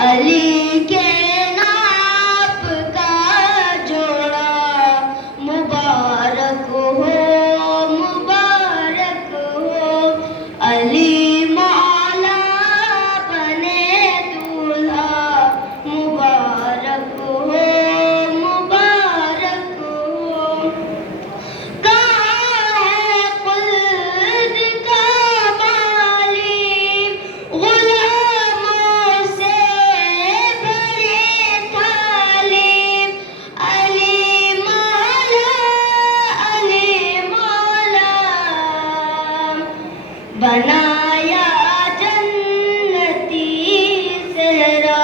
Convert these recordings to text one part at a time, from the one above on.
علی کے ناپ کا جوڑا مبارک ہو، مبارک ہو۔ علی مولا بنے دولہا مبارک ہو، مبارک ہو۔ کہاں ہے خلد کا مالی، غلاموں سے بڑی تعلیم۔ علی مولا، علی مولا بنایا جنتی صحرا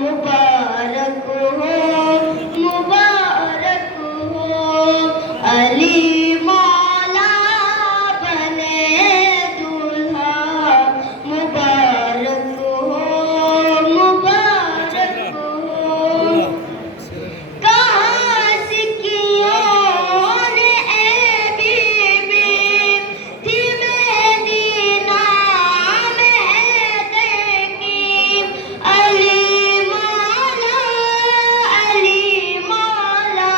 مبارک ہو، مبارک ہو۔ علی مولا بنے دولہا مبارک ہو، مبارک ہو۔ کہاں سکیوں نے اے بی بی تھی مدینہ میں حیدر کی۔ علی مولا، علی مولا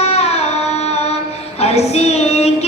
ہر سکے